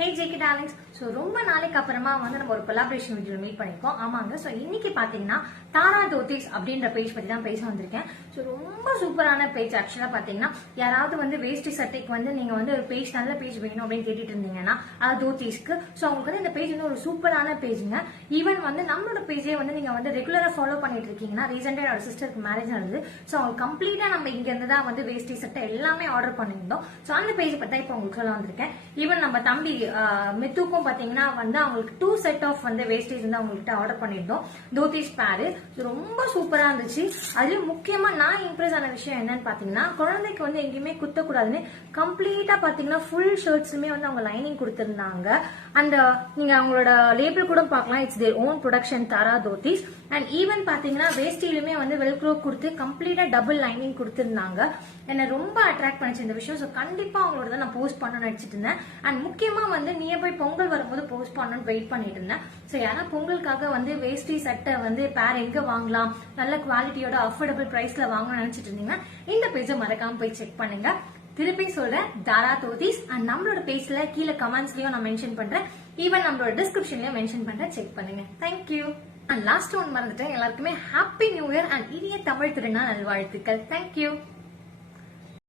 ஹே JK darlings. So ரொம்ப நாளைக்கு அப்புறமா வந்து நம்ம ஒரு கொலாபரேஷன் வீடியோ மீட் பண்ணிருக்கோம். ஆமாங்க. ஸோ இன்னைக்கு பாத்தீங்கன்னா தாரா தோத்திஸ் அப்படின்ற பேஜ் பத்தி தான் பேச வந்திருக்கேன். ஸோ ரொம்ப சூப்பரான பேஜ். ஆக்சுவலா பாத்தீங்கன்னா யாராவது வந்து வேஷ்டி சட்டைக்கு வந்து நீங்க வந்து ஒரு பேஜ், நல்ல பேஜ் வேணும் அப்படின்னு கேட்டுட்டு இருந்தீங்கன்னா அது தோத்திஸ்க்கு. ஸோ அவங்களுக்கு வந்து இந்த பேஜ் வந்து ஒரு சூப்பரான பேஜுங்க. ஈவன் வந்து நம்மளோட பேஜே வந்து நீங்க வந்து ரெகுலரா ஃபாலோ பண்ணிட்டு இருக்கீங்கன்னா, ரீசெண்டா என்னோட சிஸ்டருக்கு மேரேஜ் நடந்தது. ஸோ அவங்க கம்ப்ளீட்டா நம்ம இங்க இருந்து தான் வந்து வேஷ்டி சட்டை எல்லாமே ஆர்டர் பண்ணியிருந்தோம். ஸோ அந்த பேஜ் பத்தி இப்போ உங்களுக்கு சொல்ல வந்திருக்கேன். ஈவன் நம்ம தம்பி மித்துக்கும் பாத்தீங்கன்னா வந்து அவங்களுக்கு 2 செட் ஆஃப் வந்து வேஸ்டேஜ் வந்து அவங்கள்ட்ட ஆர்டர் பண்ணிருந்தோம். தோத்திஸ் பேரு ரொம்ப சூப்பரா இருந்துச்சு. அதுலயும் முக்கியமா நான் இம்ப்ரெஸ் ஆன விஷயம் என்னன்னு பாத்தீங்கன்னா, குழந்தைக்கு வந்து எங்கேயுமே குத்தக்கூடாதுன்னு கம்ப்ளீட்டா பாத்தீங்கன்னா ஃபுல் ஷர்ட்ஸ்லுமே வந்து அவங்க லைனிங் கொடுத்திருந்தாங்க. அண்ட் நீங்க அவங்களோட லேபிள் கூட பாக்கலாம், இட்ஸ் தேர் ஓன் ப்ரொடக்ஷன் தாரா தோத்திஸ். அண்ட் ஈவன் பாத்தீங்கன்னா வேஸ்டிலுமே வந்து வெல்க்ரோ கொடுத்து கம்ப்ளீட்டா டபுள் லைனிங் கொடுத்திருந்தாங்க. என்ன ரொம்ப அட்ராக்ட் பண்ணிச்சு இந்த விஷயம். ஸோ கண்டிப்பா அவங்களோட நான் போஸ்ட் பண்ண நினைச்சிட்டு இருந்தேன். அண்ட் முக்கியமா வந்து நியர்பை பொங்கல் வரும்போது போஸ்ட் பண்ணணும்னு வெயிட் பண்ணிட்டு இருந்தேன். ஸோ யாரா பொங்கலுக்காக வந்து வேஷ்டி சட்டை வந்து பேர் எங்க வாங்கலாம், நல்ல குவாலிட்டியோட அஃபோர்டபுள் பிரைஸ்ல வாங்கணும்னு நினைச்சிட்டு இருந்தீங்கன்னா இந்த பேஜை மறக்காம போய் செக் பண்ணுங்க. திருப்பி சொல்றேன், தாரா தோத்திஸ். அண்ட் நம்மளோட பேஜ்ல கீழே கமெண்ட்ஸ்லயும் நான் மென்ஷன் பண்றேன், ஈவன் நம்மளோட டிஸ்கிரிப்ஷன்லயும் மென்ஷன் பண்றேன், செக் பண்ணுங்க. தேங்க்யூ. அண்ட் லாஸ்ட் ஒன் மறந்துட்டேன், எல்லாருக்குமே ஹாப்பி நியூ இயர் அண்ட் இனிய தமிழ் திருநாள் நல்வாழ்த்துக்கள். தேங்க்யூ.